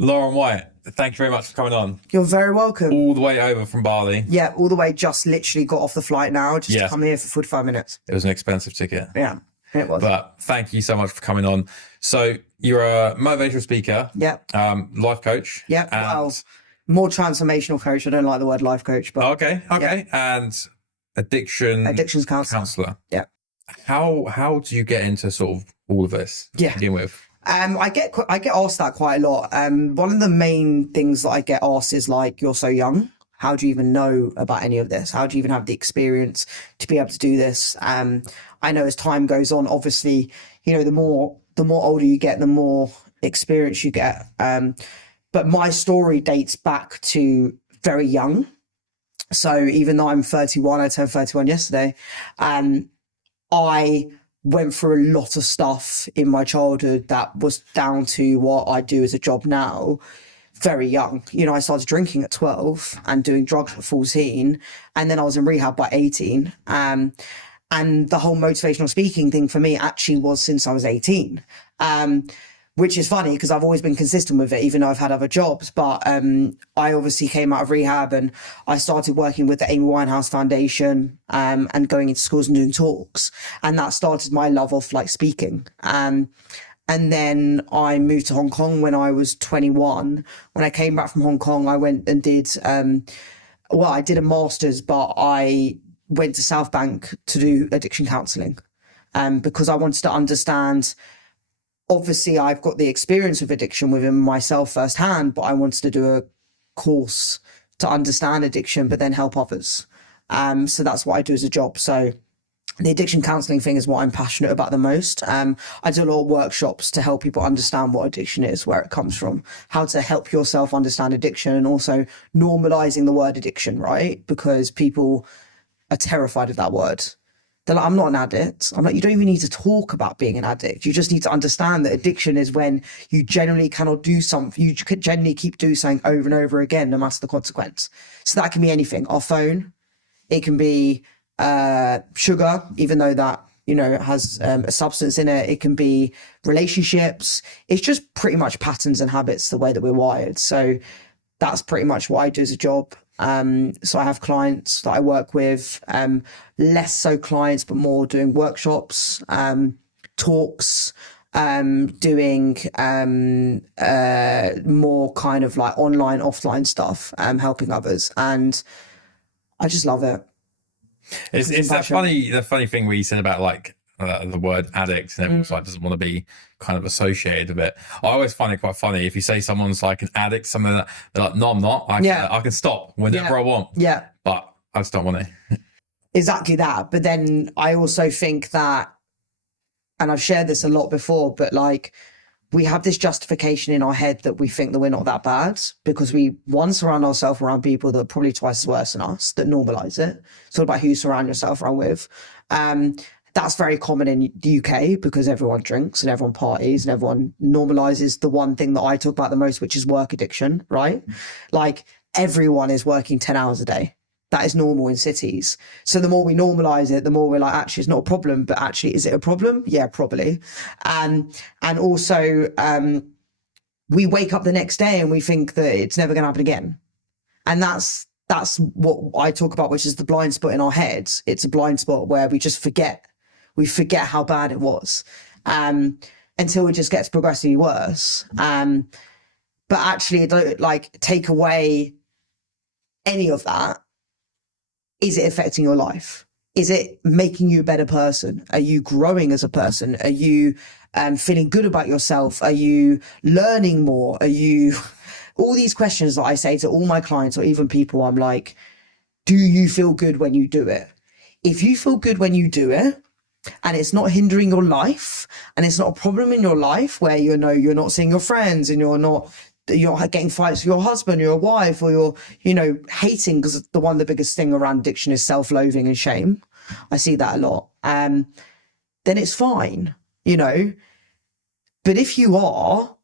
Lauren White, thank you very much for coming on. You're very welcome. All the way over from Bali. Yeah, all the way. Just literally got off the flight now, just to Yeah. come here for 45 minutes. It was an expensive ticket. Yeah, it was. But thank you so much for coming on. So you're a motivational speaker, Yeah, life coach. yeah. And Well, more transformational coach. I don't like the word life coach, but okay. And addictions counselor. counselor. Yeah. How do you get into sort of all of this to Yeah. begin with? I get asked that quite a lot. One of the main things that I get asked is like, "You're so young. How do you even know about any of this? How do you even have the experience to be able to do this?" I know as time goes on, obviously, the more older you get, the more experience you get. But my story dates back to very young. So even though I'm 31, I turned 31 yesterday. I went through a lot of stuff in my childhood that was down to what I do as a job now, very young. I started drinking at 12 and doing drugs at 14, and then I was in rehab by 18. And the whole motivational speaking thing for me actually was since I was 18. Which is funny because I've always been consistent with it, even though I've had other jobs. But I obviously came out of rehab and I started working with the Amy Winehouse Foundation and going into schools and doing talks. And that started my love of like speaking. And then I moved to Hong Kong when I was 21. When I came back from Hong Kong, I went and did, I did a master's, but I went to South Bank to do addiction counselling because I wanted to understand. Obviously, I've got the experience of addiction within myself firsthand, but I wanted to do a course to understand addiction, but then help others. So that's what I do as a job. So the addiction counselling thing is what I'm passionate about the most. I do a lot of workshops to help people understand what addiction is, where it comes from, how to help yourself understand addiction, and also normalising the word addiction, right? Because people are terrified of that word. They're like, "I'm not an addict." I'm like, "You don't even need to talk about being an addict. You just need to understand that addiction is when you generally cannot do something. You could generally keep doing something over and over again, no matter the consequence." So that can be anything. Our phone, it can be sugar, even though that, has a substance in it. It can be relationships. It's just pretty much patterns and habits, the way that we're wired. So that's pretty much what I do as a job. So I have clients that I work with, less so clients, but more doing workshops, talks, doing more kind of like online, offline stuff, helping others. And I just love it. It's that funny thing where you said about like the word addict, and everyone's like doesn't want to be kind of associated with it. I always find it quite funny if you say someone's like an addict, something that they're like, "No, I'm not. I can stop whenever I want." Yeah, but I just don't want to. Exactly that. But then I also think that, and I've shared this a lot before, but like we have this justification in our head that we think that we're not that bad because we surround ourselves around people that are probably twice worse than us, that normalize it. It's all about who you surround yourself around with. That's very common in the UK because everyone drinks and everyone parties and everyone normalizes the one thing that I talk about the most, which is work addiction, right? Like everyone is working 10 hours a day. That is normal in cities. So the more we normalize it, the more we're like, actually, it's not a problem, but actually, is it a problem? Yeah, probably. And also, we wake up the next day and we think that it's never going to happen again. And that's what I talk about, which is the blind spot in our heads. It's a blind spot where we just forget. We forget how bad it was until it just gets progressively worse. But actually, don't like take away any of that. Is it affecting your life? Is it making you a better person? Are you growing as a person? Are you feeling good about yourself? Are you learning more? Are you... All these questions that I say to all my clients or even people, I'm like, do you feel good when you do it? If you feel good when you do it and it's not hindering your life and it's not a problem in your life where, you're not seeing your friends and you're not getting fights with your husband or your wife or you're, hating, because the biggest thing around addiction is self-loathing and shame. I see that a lot. Then it's fine, But if you are,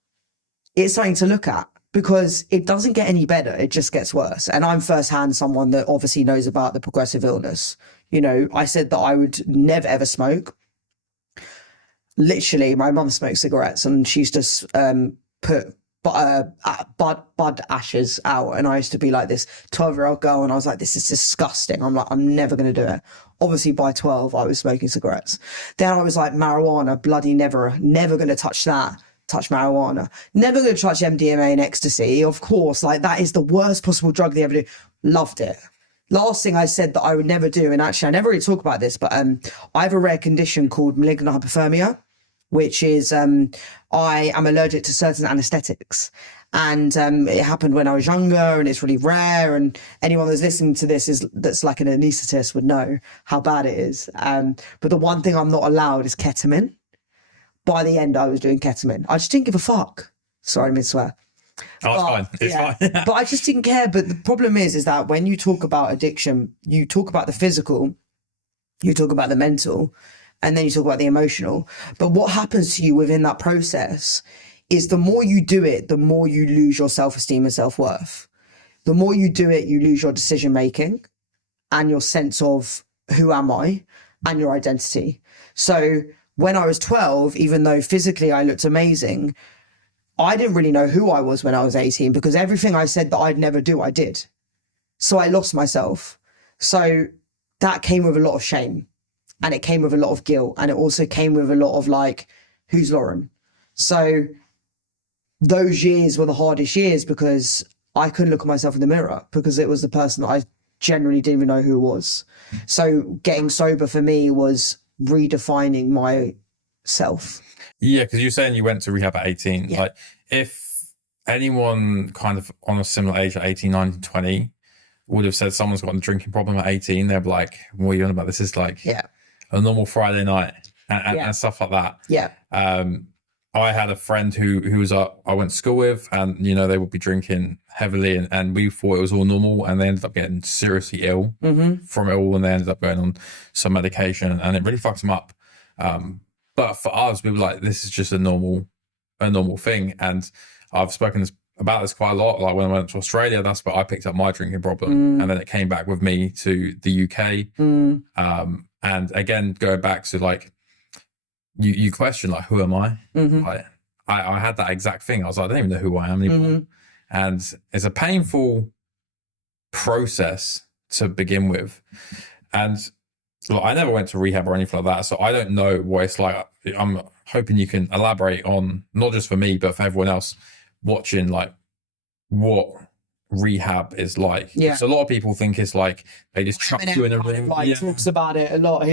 it's something to look at. Because it doesn't get any better, it just gets worse. And I'm firsthand someone that obviously knows about the progressive illness. I said that I would never ever smoke. Literally, my mum smoked cigarettes and she used to put bud ashes out, and I used to be like this 12-year-old girl, and I was like, this is disgusting. I'm like, I'm never going to do it. Obviously by 12 I was smoking cigarettes. Then I was like, marijuana, bloody never going to touch marijuana, never going to touch MDMA and ecstasy, of course, like that is the worst possible drug they ever do. Loved it. Last thing I said that I would never do, and actually I never really talk about this, but I have a rare condition called malignant hypothermia, which is I am allergic to certain anesthetics. And it happened when I was younger, and it's really rare. And anyone that's listening to this that's like an anaesthetist would know how bad it is. But the one thing I'm not allowed is ketamine. By the end, I was doing ketamine. I just didn't give a fuck. Sorry, I swear. Oh, it's fine. It's fine. But I just didn't care. But the problem is that when you talk about addiction, you talk about the physical, you talk about the mental, and then you talk about the emotional. But what happens to you within that process is the more you do it, the more you lose your self-esteem and self-worth. The more you do it, you lose your decision-making and your sense of who am I and your identity. So when I was 12, even though physically I looked amazing, I didn't really know who I was when I was 18, because everything I said that I'd never do, I did. So I lost myself. So that came with a lot of shame, and it came with a lot of guilt, and it also came with a lot of like, who's Lauren? So those years were the hardest years, because I couldn't look at myself in the mirror, because it was the person that I generally didn't even know who it was. So getting sober for me was redefining myself. Yeah, because you're saying you went to rehab at 18. Yeah. Like, if anyone kind of on a similar age at 18, 19, 20 would have said someone's got a drinking problem at 18, they'd be like, what are you on about? This is like a normal Friday night and stuff like that. Yeah. I had a friend who was I went to school with, and you know, they would be drinking heavily, and we thought it was all normal, and they ended up getting seriously ill from it all, and they ended up going on some medication, and it really fucked them up. But for us, we were like, this is just a normal thing. And I've spoken about this quite a lot. Like when I went to Australia, that's where I picked up my drinking problem, and then it came back with me to the UK. And again, going back to like, you question like, who am I? Like, I had that exact thing. I was like, I don't even know who I am anymore. And it's a painful process to begin with. And look, I never went to rehab or anything like that, so I don't know what it's like. I'm hoping you can elaborate on, not just for me, but for everyone else watching, like what rehab is like. Yeah. So a lot of people think it's like they just chuck you in a room. Like talks about it a lot.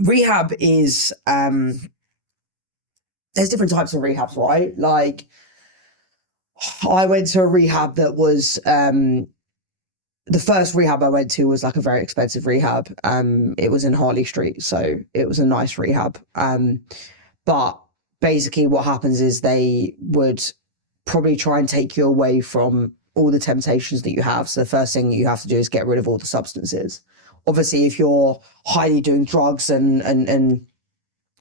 Rehab is there's different types of rehabs, right? Like I went to a rehab that was the first rehab I went to was like a very expensive rehab. It was in Harley Street, so it was a nice rehab. But basically what happens is they would probably try and take you away from all the temptations that you have. So the first thing you have to do is get rid of all the substances. Obviously, if you're highly doing drugs and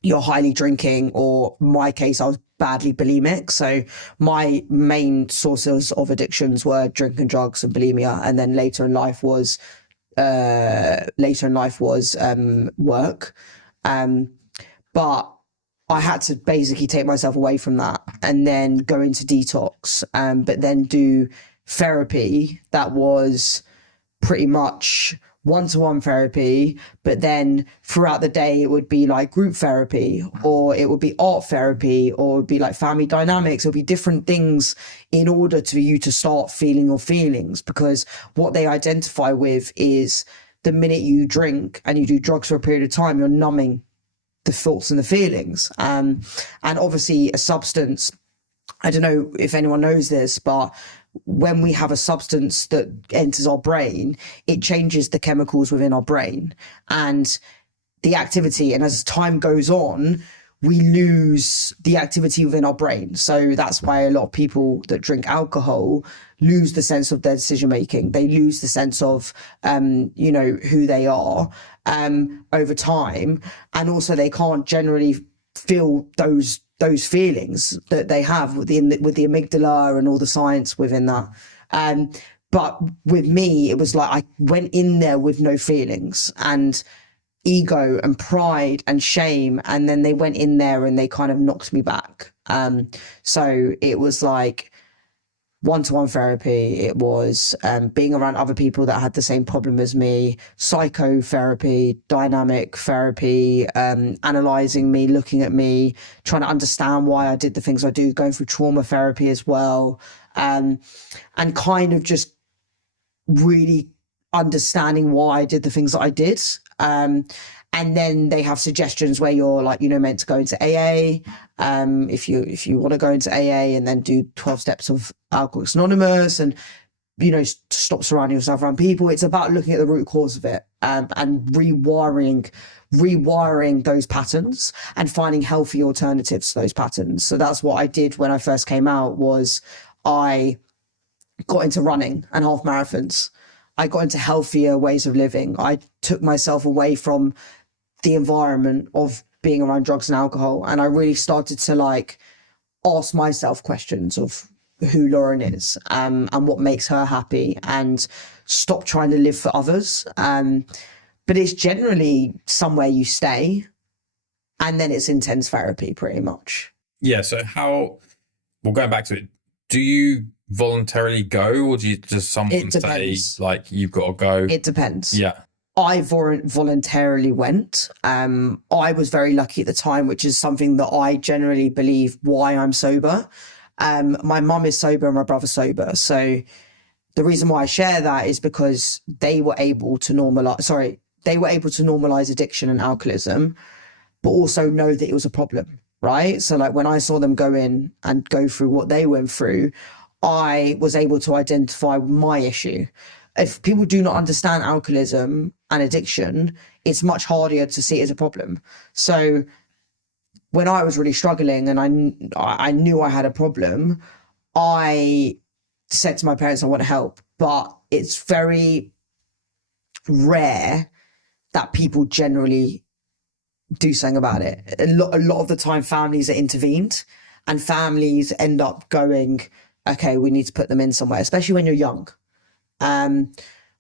you're highly drinking, or in my case, I was badly bulimic. So my main sources of addictions were drinking, drugs, and bulimia. And then later in life was work. But I had to basically take myself away from that and then go into detox, but then do therapy that was pretty much one-to-one therapy, but then throughout the day it would be like group therapy, or it would be art therapy, or it would be like family dynamics. It would be different things in order to you to start feeling your feelings, because what they identify with is the minute you drink and you do drugs for a period of time, you're numbing the thoughts and the feelings. And obviously a substance, I don't know if anyone knows this, but when we have a substance that enters our brain, it changes the chemicals within our brain and the activity. And as time goes on, we lose the activity within our brain. So that's why a lot of people that drink alcohol lose the sense of their decision making. They lose the sense of, who they are over time. And also they can't generally feel those feelings that they have with the amygdala and all the science within that. But with me, it was like I went in there with no feelings, and ego and pride and shame, and then they went in there and they kind of knocked me back. So it was like one-to-one therapy. It was being around other people that had the same problem as me, psychotherapy, dynamic therapy, analyzing me, looking at me, trying to understand why I did the things I do, going through trauma therapy as well, and kind of just really understanding why I did the things that I did. And then they have suggestions where you're like, meant to go into AA. If you want to go into AA and then do 12 steps of Alcoholics Anonymous and, stop surrounding yourself around people. It's about looking at the root cause of it, and rewiring those patterns and finding healthy alternatives to those patterns. So that's what I did when I first came out. Was I got into running and half marathons. I got into healthier ways of living. I took myself away from the environment of being around drugs and alcohol. And I really started to ask myself questions of who Lauren is, and what makes her happy, and stop trying to live for others. But it's generally somewhere you stay, and then it's intense therapy pretty much. Yeah. So going back to it, do you voluntarily go, or do you just someone say you've got to go? It depends. Yeah. I voluntarily went. I was very lucky at the time, which is something that I generally believe why I'm sober. My mum is sober and my brother's sober. So the reason why I share that is because they were able to normalize addiction and alcoholism, but also know that it was a problem, right? So when I saw them go in and go through what they went through, I was able to identify my issue. If people do not understand alcoholism and addiction, it's much harder to see it as a problem. So when I was really struggling and I knew I had a problem, I said to my parents, I want to help. But it's very rare that people generally do something about it. A lot of the time, families are intervened, and families end up going, okay, we need to put them in somewhere, especially when you're young.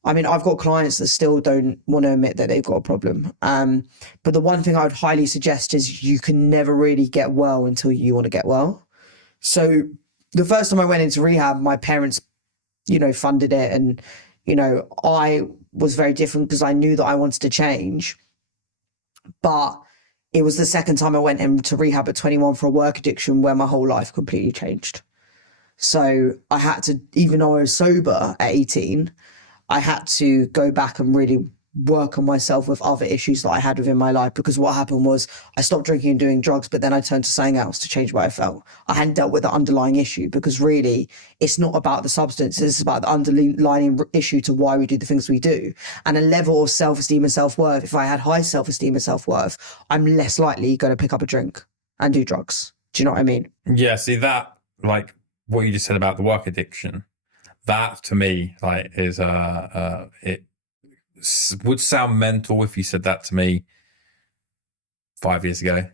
I've got clients that still don't want to admit that they've got a problem. But the one thing I would highly suggest is you can never really get well until you want to get well. So the first time I went into rehab, my parents, funded it. And, I was very different because I knew that I wanted to change. But it was the second time I went into rehab at 21 for a work addiction where my whole life completely changed. So I had to, even though I was sober at 18, I had to go back and really work on myself with other issues that I had within my life. Because what happened was I stopped drinking and doing drugs, but then I turned to something else to change what I felt. I hadn't dealt with the underlying issue, because really it's not about the substance. It's about the underlying issue to why we do the things we do. And a level of self-esteem and self-worth. If I had high self-esteem and self-worth, I'm less likely going to pick up a drink and do drugs. Do you know what I mean? Yeah. See that, what you just said about the work addiction, that to me is it would sound mental if you said that to me 5 years ago.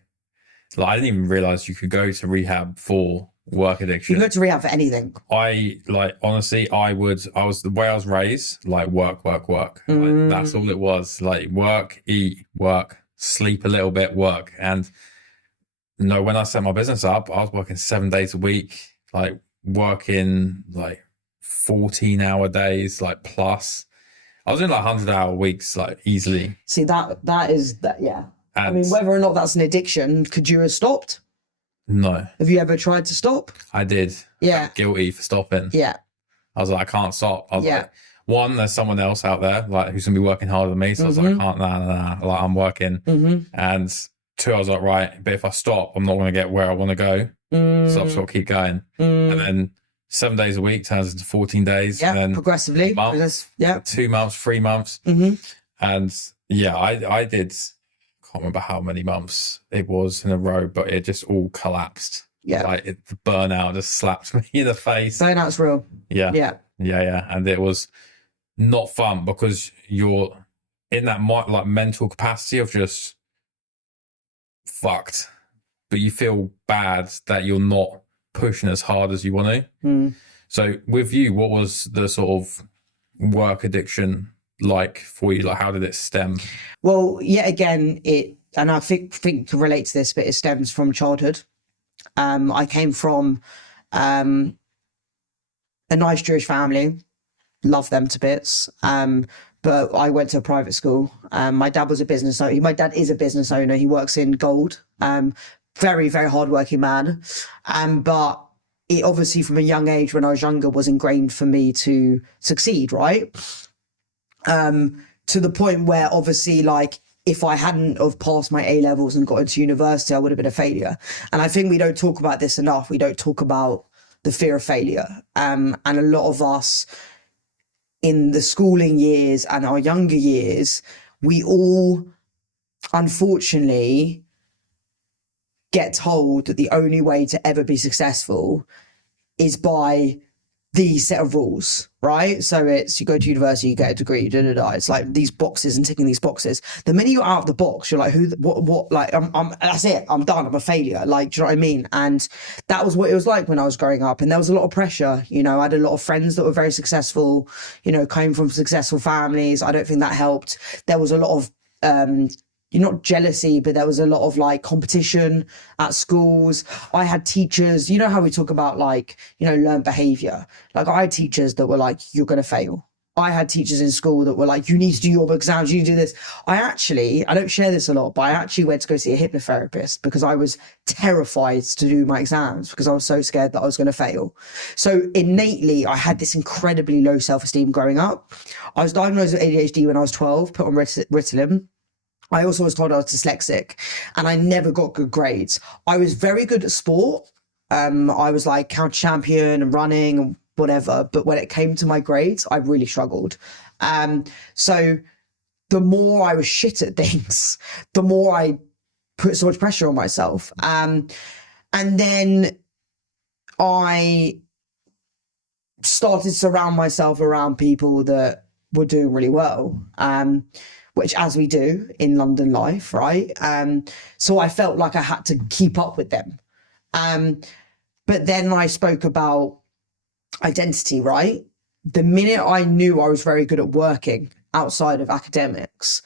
I didn't even realize you could go to rehab for work addiction. You go to rehab for anything. Honestly, I was the way I was raised, work. That's all it was. Work, eat, work, sleep a little bit, work. And when I set my business up, I was working 7 days a week, working 14-hour days, plus. I was in 100-hour weeks, easily. See, that is that, yeah. And whether or not that's an addiction, could you have stopped? No. Have you ever tried to stop? I did. Yeah. I felt guilty for stopping. Yeah. I was I can't stop. I was one, there's someone else out there who's gonna be working harder than me. So I was I can't, nah. I'm working. And two, I was right, but if I stop, I'm not gonna get where I want to go. So I've just got to keep going. And then 7 days a week turns into 14 days. Yeah, and then progressively. 2 months, 3 months. And I did, can't remember how many months it was in a row, but it just all collapsed. Yeah. The burnout just slapped me in the face. Burnout's real. Yeah. And it was not fun because you're in that mental capacity of just fucked, but you feel bad that you're not pushing as hard as you want to. So with you, what was the sort of work addiction like for you? Like, how did it stem? Well, yet again, and I think to relate to this, but it stems from childhood. I came from a nice Jewish family, love them to bits. But I went to a private school. My dad was a business owner. My dad is a business owner. He works in gold. Very, very hardworking man. But it obviously from a young age, when I was younger, was ingrained for me to succeed, right? To the point where obviously, like, if I hadn't have passed my A levels and got into university, I would have been a failure. And I think we don't talk about this enough. We don't talk about the fear of failure. And a lot of us in the schooling years and our younger years, we all unfortunately get told that the only way to ever be successful is by these set of rules, right? So it's, you go to university, you get a degree, It's like these boxes and ticking these boxes. The minute you're out of the box, you're like, what, like, that's it, I'm done, I'm a failure. Like, do you know what I mean? And that was what it was like when I was growing up. And there was a lot of pressure, I had a lot of friends that were very successful, came from successful families. I don't think that helped. There was a lot of, not jealousy, but there was a lot of like competition at schools. I had teachers, how we talk about like, learned behavior. Like I had teachers that were like, you're going to fail. I had teachers in school that were like, you need to do your exams, you need to do this. I don't share this a lot, but I actually went to go see a hypnotherapist because I was terrified to do my exams because I was so scared that I was going to fail. So innately, I had this incredibly low self-esteem growing up. I was diagnosed with ADHD when I was 12, put on Ritalin. I also was told I was dyslexic and I never got good grades. I was very good at sport. I was like county champion and running and whatever. But when it came to my grades, I really struggled. So the more I was shit at things, the more I put so much pressure on myself. And then I started to surround myself around people that were doing really well. Which as we do in London life, right? So I felt like I had to keep up with them. But then I spoke about identity, right? The minute I knew I was very good at working outside of academics,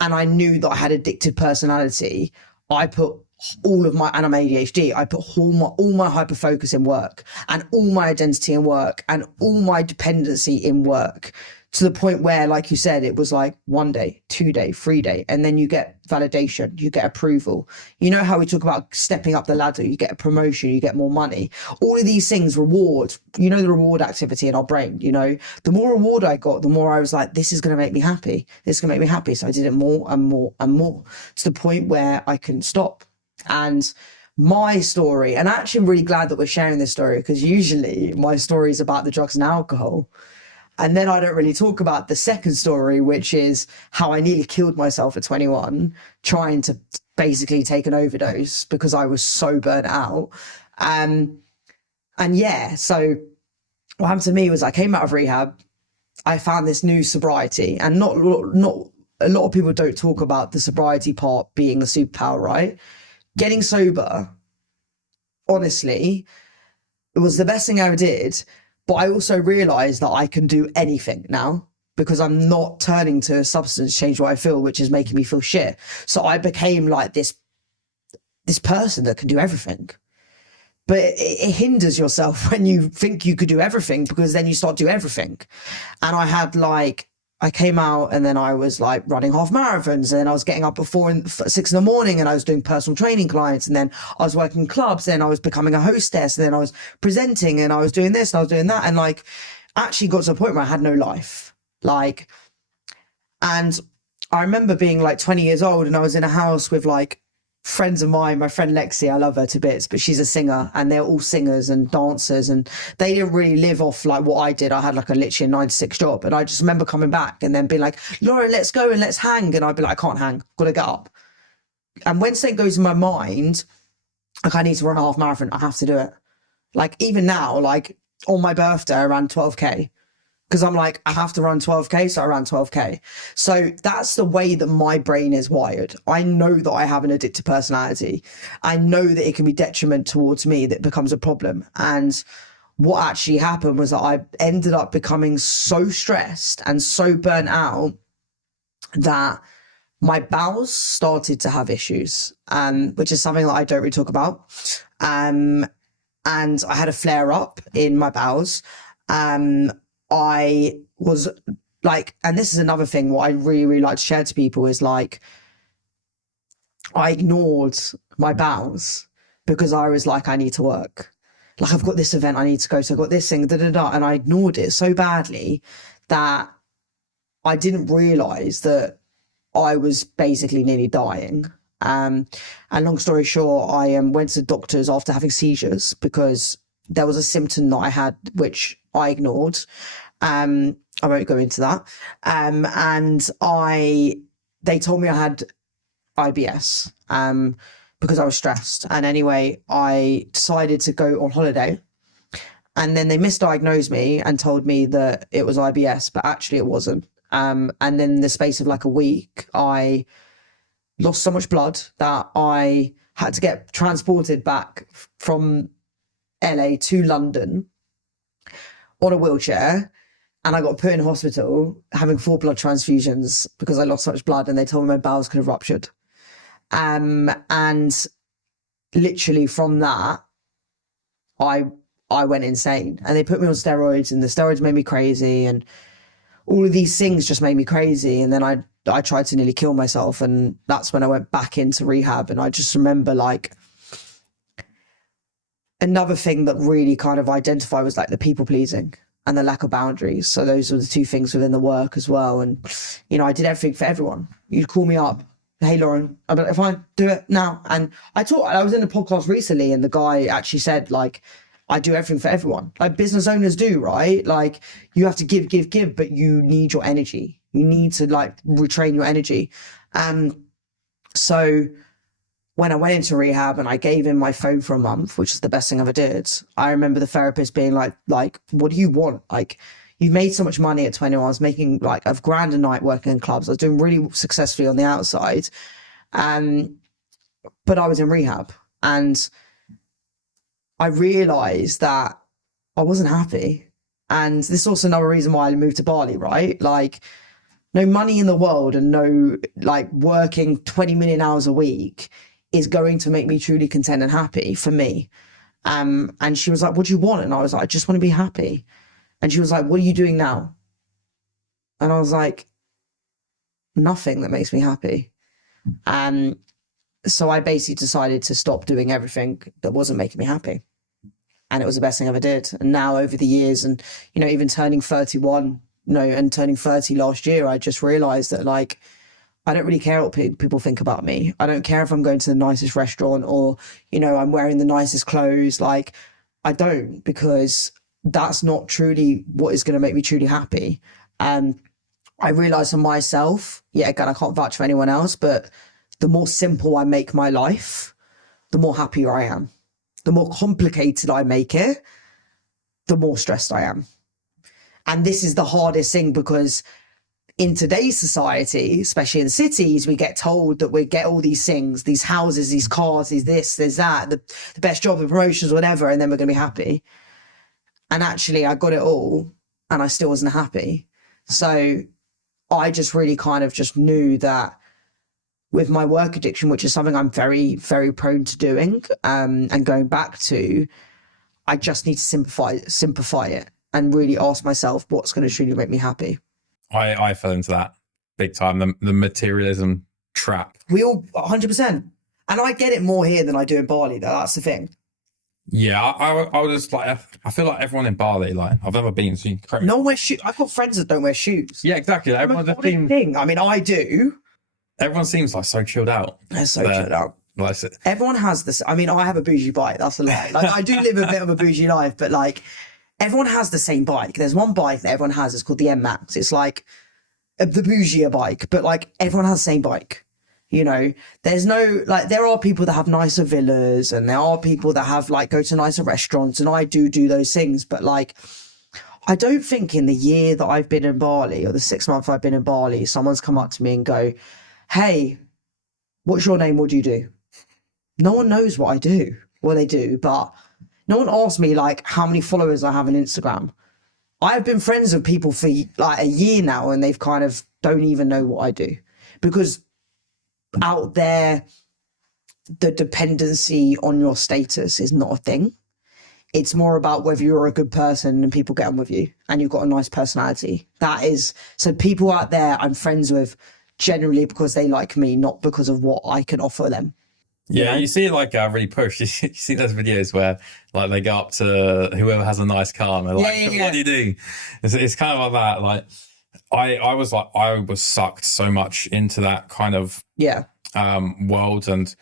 and I knew that I had addictive personality, I put all of my, and I'm ADHD, I put all my hyper focus in work and all my identity in work and all my dependency in work. To the point where, like you said, it was like 1 day, 2 day, 3 day, and then you get validation, you get approval. You know how we talk about stepping up the ladder, you get a promotion, you get more money. All of these things, reward, the reward activity in our brain, the more reward I got, the more I was like, this is going to make me happy. This is going to make me happy. So I did it more and more and more to the point where I couldn't stop. And my story, and actually I'm really glad that we're sharing this story because usually my story is about the drugs and alcohol. And then I don't really talk about the second story, which is how I nearly killed myself at 21, trying to basically take an overdose because I was so burnt out. And yeah, so what happened to me was I came out of rehab. I found this new sobriety, and not a lot of people don't talk about the sobriety part being the superpower, right? Getting sober, honestly, it was the best thing I ever did. But I also realized that I can do anything now because I'm not turning to a substance to change what I feel, which is making me feel shit. So I became like this person that can do everything. But it hinders yourself when you think you could do everything because then you start to do everything. And I came out and then I was like running half marathons, and then I was getting up at 6 in the morning and I was doing personal training clients, and then I was working clubs, then I was becoming a hostess, and then I was presenting and I was doing this and I was doing that, and like actually got to a point where I had no life. And I remember being like 20 years old and I was in a house with like friends of mine, my friend Lexi, I love her to bits, but she's a singer and they're all singers and dancers, and they didn't really live off like what I did. I had like literally a 9 to 6 job, and I just remember coming back and then being like, Laura, let's go and let's hang. And I'd be like, I can't hang, gotta get up. And when something goes in my mind, like I need to run a half marathon, I have to do it. Like even now, like on my birthday, I ran 12K. Because I'm like, I have to run 12K, so I ran 12K. So that's the way that my brain is wired. I know that I have an addictive personality. I know that it can be detriment towards me, that becomes a problem. And what actually happened was that I ended up becoming so stressed and so burnt out that my bowels started to have issues, which is something that I don't really talk about. And I had a flare up in my bowels. I was like, and this is another thing, what I really, really like to share to people is like, I ignored my bowels because I was like, I need to work. Like, I've got this event I need to go to, I've got this thing, and I ignored it so badly that I didn't realize that I was basically nearly dying. And long story short, I went to the doctors after having seizures because there was a symptom that I had which I ignored. I won't go into that. They told me I had IBS because I was stressed. And anyway, I decided to go on holiday. And then they misdiagnosed me and told me that it was IBS, but actually it wasn't. And then in the space of like a week, I lost so much blood that I had to get transported back from LA to London on a wheelchair. And I got put in hospital having 4 blood transfusions because I lost so much blood, and they told me my bowels could have ruptured. And literally from that, I went insane, and they put me on steroids, and the steroids made me crazy, and all of these things just made me crazy. And then I tried to nearly kill myself, and that's when I went back into rehab. And I just remember like another thing that really kind of identified was like the people pleasing and the lack of boundaries. So those were the 2 things within the work as well. And, you know, I did everything for everyone. You'd call me up, hey, Lauren, I'd be like, fine, do it now. And I was in a podcast recently, and the guy actually said, like, I do everything for everyone. Like business owners do, right? Like you have to give, but you need your energy. You need to like retrain your energy. So when I went into rehab and I gave him my phone for a month, which is the best thing I ever did, I remember the therapist being like, what do you want? Like, you've made so much money at 21. I was making like $1,000 a night working in clubs. I was doing really successfully on the outside. But I was in rehab, and I realized that I wasn't happy. And this is also another reason why I moved to Bali, right? Like, no money in the world and no like working 20 million hours a week is going to make me truly content and happy for me. And she was like, what do you want? And I was like, I just want to be happy. And she was like, what are you doing now? And I was like, nothing that makes me happy. So I basically decided to stop doing everything that wasn't making me happy. And it was the best thing I ever did. And now over the years, and, you know, even turning 31, and turning 30 last year, I just realized that like, I don't really care what people think about me. I don't care if I'm going to the nicest restaurant or, you know, I'm wearing the nicest clothes. Like, I don't, because that's not truly what is going to make me truly happy. I realized for myself, again, I can't vouch for anyone else, but the more simple I make my life, the more happier I am. The more complicated I make it, the more stressed I am. And this is the hardest thing, because in today's society, especially in cities, we get told that we get all these things, these houses, these cars, these this, there's that, the best job, the promotions, whatever, and then we're going to be happy. And actually, I got it all, and I still wasn't happy. So I just really kind of just knew that with my work addiction, which is something I'm very, very prone to doing, and going back to, I just need to simplify it and really ask myself what's going to truly make me happy. I fell into that big time, the materialism trap. We all 100%. And I get it more here than I do in Bali, though. That's the thing. Yeah, I was just like, I feel like everyone in Bali, like I've ever been to. No one wears shoes. I've got friends that don't wear shoes. Yeah, exactly. Everyone's a thing. I mean, I do. Everyone seems like so chilled out. They're so chilled out. Like, everyone has this. I mean, I have a bougie bike. That's a lie. Like, I do live a bit of a bougie life, but like, everyone has the same bike. There's one bike that everyone has. It's called the M Max. It's like the bougie bike, but like everyone has the same bike. You know, there's no, like, there are people that have nicer villas, and there are people that have like go to nicer restaurants, and I do those things. But like, I don't think in the year that I've been in Bali, or the 6 months I've been in Bali, someone's come up to me and go, hey, what's your name? What do you do? No one knows what I do. Well, they do, but No one asks me like how many followers I have on Instagram. I've been friends with people for like a year now, and they've kind of don't even know what I do, because out there, the dependency on your status is not a thing. It's more about whether you're a good person and people get on with you and you've got a nice personality. That is, so people out there I'm friends with generally because they like me, not because of what I can offer them. Yeah, you see it like really pushed. You see those videos where like they go up to whoever has a nice car and they're like, what do you do? It's kind of like that. Like I was sucked so much into that kind of world, and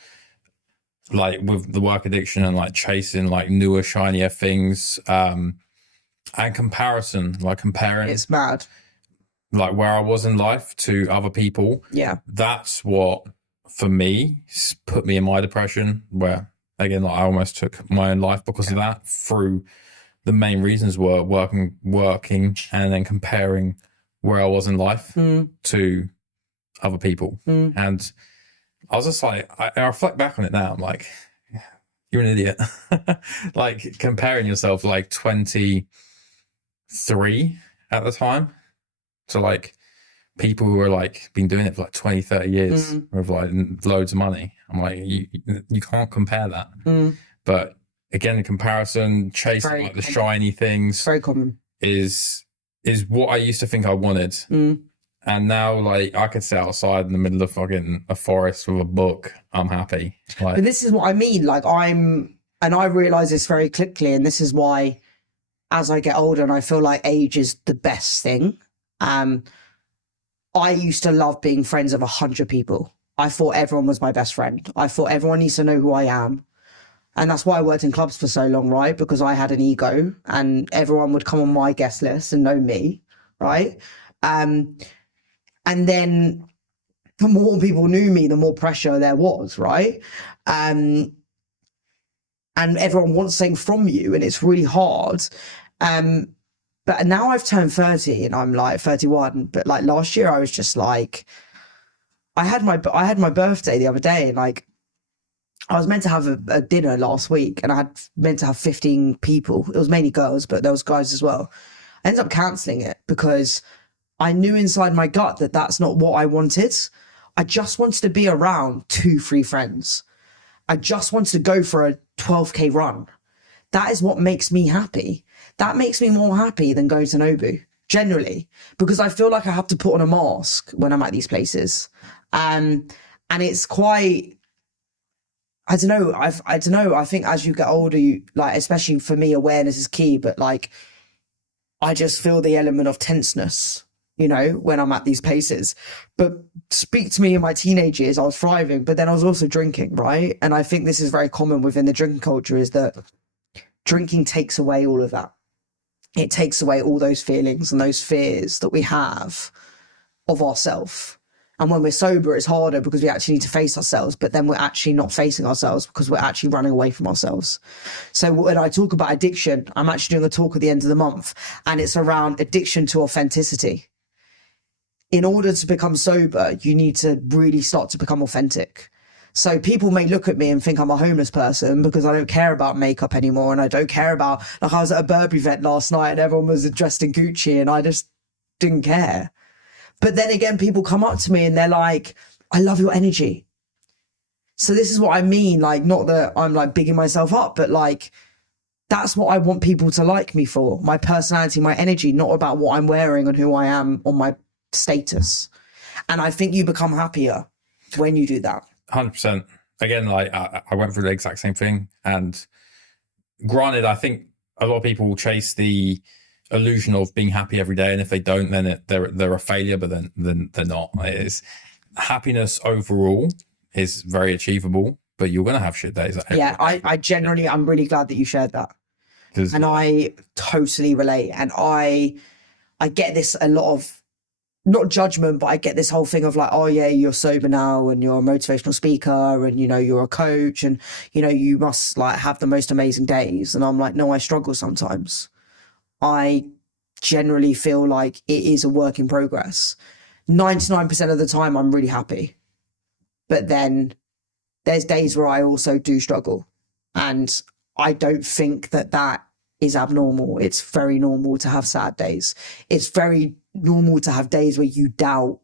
like with the work addiction and like chasing like newer, shinier things, and comparison, like comparing. It's mad. Like where I was in life to other people. Yeah. That's what, for me, put me in my depression, where again, like I almost took my own life because of that. Through the main reasons were working, and then comparing where I was in life to other people. And I was just like, I reflect back on it now. I'm like, you're an idiot. Like comparing yourself like 23 at the time to like people who are like been doing it for like 20, 30 years with like loads of money. I'm like, you can't compare that. But again, the comparison, chasing very like the shiny things, very common, is what I used to think I wanted. And now, like, I could sit outside in the middle of fucking a forest with a book. I'm happy. Like, but this is what I mean. Like, and I realize this very quickly, and this is why, as I get older, and I feel like age is the best thing. I used to love being friends of 100 people. I thought everyone was my best friend. I thought everyone needs to know who I am. And that's why I worked in clubs for so long, right? Because I had an ego and everyone would come on my guest list and know me, right? And then the more people knew me, the more pressure there was, right? And everyone wants something from you, and it's really hard. But now I've turned 30 and I'm like 31. But like last year, I was just like, I had my birthday the other day, and like I was meant to have a dinner last week, and I had meant to have 15 people. It was mainly girls, but there was guys as well. I ended up cancelling it because I knew inside my gut that that's not what I wanted. I just wanted to be around 2-3 friends. I just wanted to go for a 12K run. That is what makes me happy. That makes me more happy than going to Nobu, generally, because I feel like I have to put on a mask when I'm at these places. And it's quite, I don't know. I think as you get older, you like, especially for me, awareness is key, but like, I just feel the element of tenseness, you know, when I'm at these places. But speak to me in my teenage years, I was thriving, but then I was also drinking, right? And I think this is very common within the drinking culture, is that drinking takes away all of that. It takes away all those feelings and those fears that we have of ourselves. And when we're sober, it's harder because we actually need to face ourselves, but then we're actually not facing ourselves because we're actually running away from ourselves. So when I talk about addiction, I'm actually doing a talk at the end of the month, and it's around addiction to authenticity. In order to become sober, you need to really start to become authentic. So people may look at me and think I'm a homeless person because I don't care about makeup anymore, and I don't care about, like, I was at a Burberry event last night and everyone was dressed in Gucci and I just didn't care. But then again, people come up to me and they're like, I love your energy. So this is what I mean. Like, not that I'm like bigging myself up, but like, that's what I want people to like me for. My personality, my energy, not about what I'm wearing and who I am on my status. And I think you become happier when you do that. 100%. Again, like I went through the exact same thing. And granted, I think a lot of people chase the illusion of being happy every day, and if they don't, then they're a failure. But then they're not. It's happiness overall is very achievable, but you're gonna have shit days. Yeah, I'm really glad that you shared that, and I totally relate. And I get this a lot of, not judgment, but I get this whole thing of like, oh yeah, you're sober now and you're a motivational speaker and, you know, you're a coach and, you know, you must like have the most amazing days. And I'm like, no, I struggle sometimes. I generally feel like it is a work in progress. 99% of the time, I'm really happy. But then there's days where I also do struggle. And I don't think that is abnormal. It's very normal to have sad days. It's very normal to have days where you doubt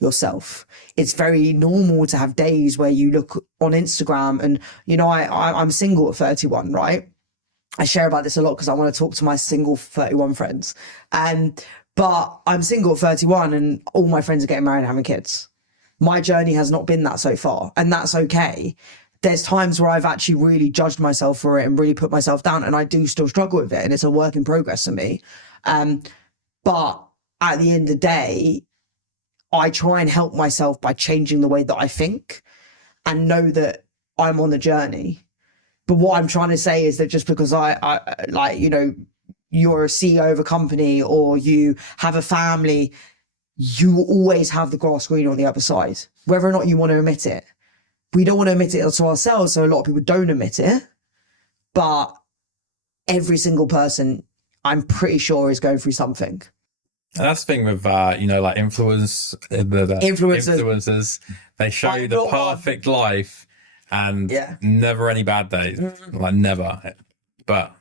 yourself. It's very normal to have days where you look on Instagram and, you know, I'm single at 31, right? I share about this a lot because I want to talk to my single 31 friends. But I'm single at 31 and all my friends are getting married and having kids. My journey has not been that so far, and that's okay. There's times where I've actually really judged myself for it and really put myself down, and I do still struggle with it, and it's a work in progress for me. But at the end of the day, I try and help myself by changing the way that I think and know that I'm on the journey. But what I'm trying to say is that just because I like, you know, you're a CEO of a company or you have a family, you always have the grass green on the other side, whether or not you want to admit it. We don't want to admit it to ourselves, so a lot of people don't admit it. But every single person, I'm pretty sure, is going through something. And that's the thing with, you know, like influencers. They show you the perfect life and never any bad days, like never. But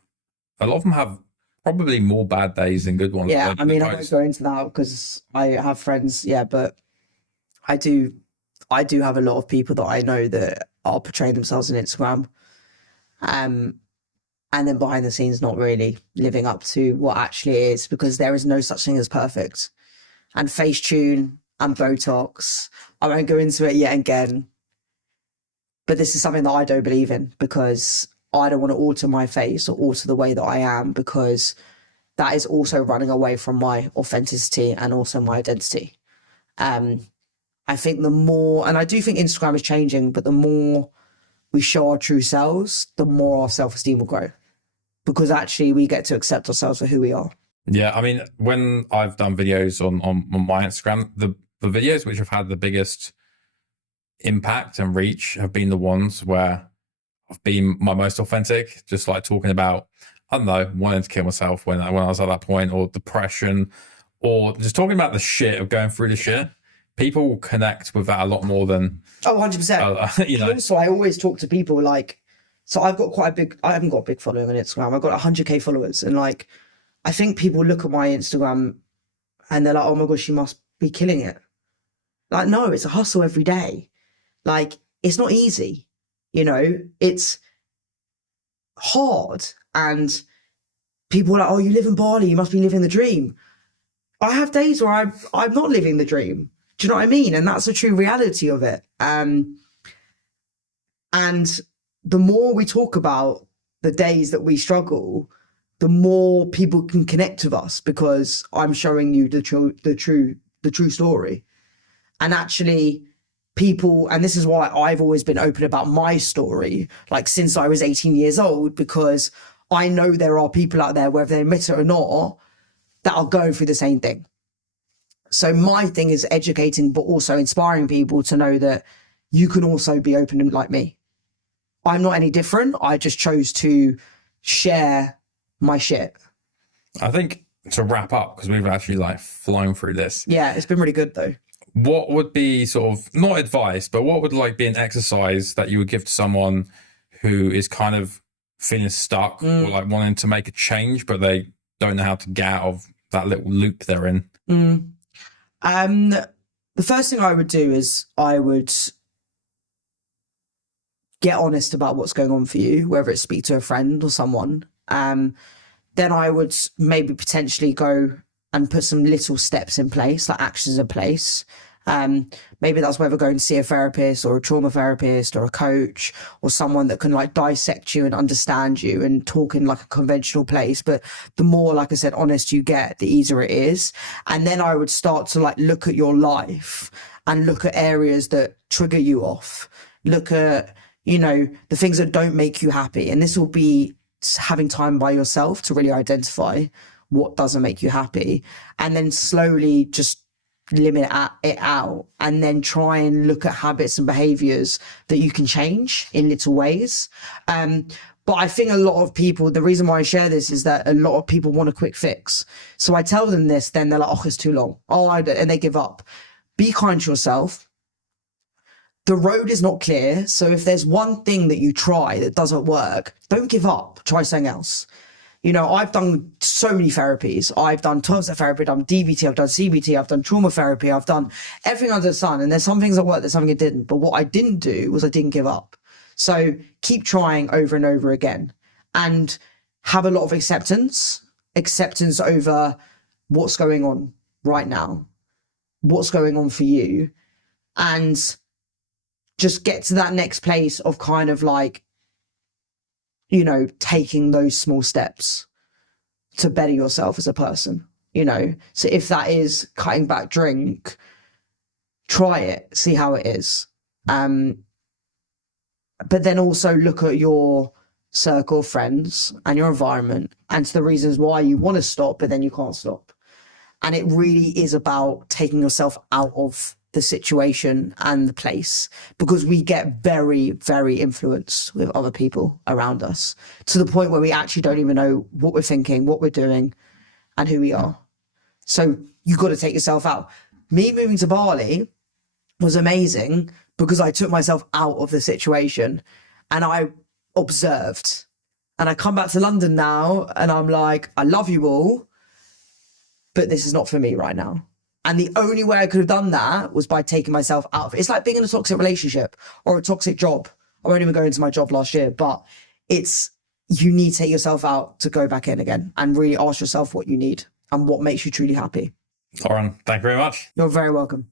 a lot of them have probably more bad days than good ones. Yeah, I mean, I won't go into that because I have friends, but I do have a lot of people that I know that are portraying themselves on Instagram. And then behind the scenes not really living up to what actually is, because there is no such thing as perfect. And Facetune and Botox, I won't go into it yet again, but this is something that I don't believe in, because I don't want to alter my face or alter the way that I am, because that is also running away from my authenticity and also my identity. I think the more, and I do think Instagram is changing, but the more we show our true selves, the more our self-esteem will grow, because actually we get to accept ourselves for who we are. Yeah, I mean, when I've done videos on my Instagram, the videos which have had the biggest impact and reach have been the ones where I've been my most authentic, just like talking about, I don't know, wanting to kill myself when I was at that point, or depression, or just talking about the shit of going through the shit. People connect with that a lot more than 100%. You know. Also, I always talk to people like, so I've got I haven't got a big following on Instagram. I've got 100k followers, and like, I think people look at my Instagram and they're like, oh my gosh, she must be killing it. Like, no, it's a hustle every day. Like, it's not easy, you know, it's hard. And people are like, oh, you live in Bali, you must be living the dream. I have days where I'm not living the dream. Do you know what I mean? And that's the true reality of it. And the more we talk about the days that we struggle, the more people can connect with us, because I'm showing you the true story. And actually, people, and this is why I've always been open about my story, like since I was 18 years old, because I know there are people out there, whether they admit it or not, that are going through the same thing. So my thing is educating, but also inspiring people to know that you can also be open and like me. I'm not any different. I just chose to share my shit. I think to wrap up, because we've actually like flown through this. Yeah, it's been really good though. What would be sort of, not advice, but what would like be an exercise that you would give to someone who is kind of feeling stuck or like wanting to make a change, but they don't know how to get out of that little loop they're in? The first thing I would do is I would get honest about what's going on for you, whether it's speak to a friend or someone. Then I would maybe potentially go and put some little steps in place, like actions in place. Maybe that's whether going to see a therapist or a trauma therapist or a coach or someone that can like dissect you and understand you and talk in like a conventional place. But the more, like I said, honest you get, the easier it is. And then I would start to like look at your life and look at areas that trigger you off. Look at, you know, the things that don't make you happy. And this will be having time by yourself to really identify what doesn't make you happy, and then slowly just limit it out, and then try and look at habits and behaviors that you can change in little ways. But I think a lot of people, the reason why I share this is that a lot of people want a quick fix. So I tell them this, then they're like, oh, it's too long. And they give up. Be kind to yourself. the road is not clear. So if there's one thing that you try that doesn't work, don't give up. Try something else. You know, I've done so many therapies. I've done 12-step therapy, I've done DBT, I've done CBT, I've done trauma therapy, I've done everything under the sun. And there's some things that worked, there's something that didn't. But what I didn't do was I didn't give up. So keep trying over and over again and have a lot of acceptance over what's going on right now, what's going on for you, and just get to that next place of kind of like, you know, taking those small steps to better yourself as a person, you know. So if that is cutting back drink, try it, see how it is. But then also look at your circle of friends and your environment and to the reasons why you want to stop, but then you can't stop. And it really is about taking yourself out of the situation and the place, because we get very, very influenced with other people around us to the point where we actually don't even know what we're thinking, what we're doing, and who we are. So you've got to take yourself out. Me moving to Bali was amazing because I took myself out of the situation and I observed. And I come back to London now and I'm like, I love you all, but this is not for me right now. And the only way I could have done that was by taking myself out of it. It's like being in a toxic relationship or a toxic job. I won't even go into my job last year, but you need to take yourself out to go back in again and really ask yourself what you need and what makes you truly happy. Lauren, thank you very much. You're very welcome.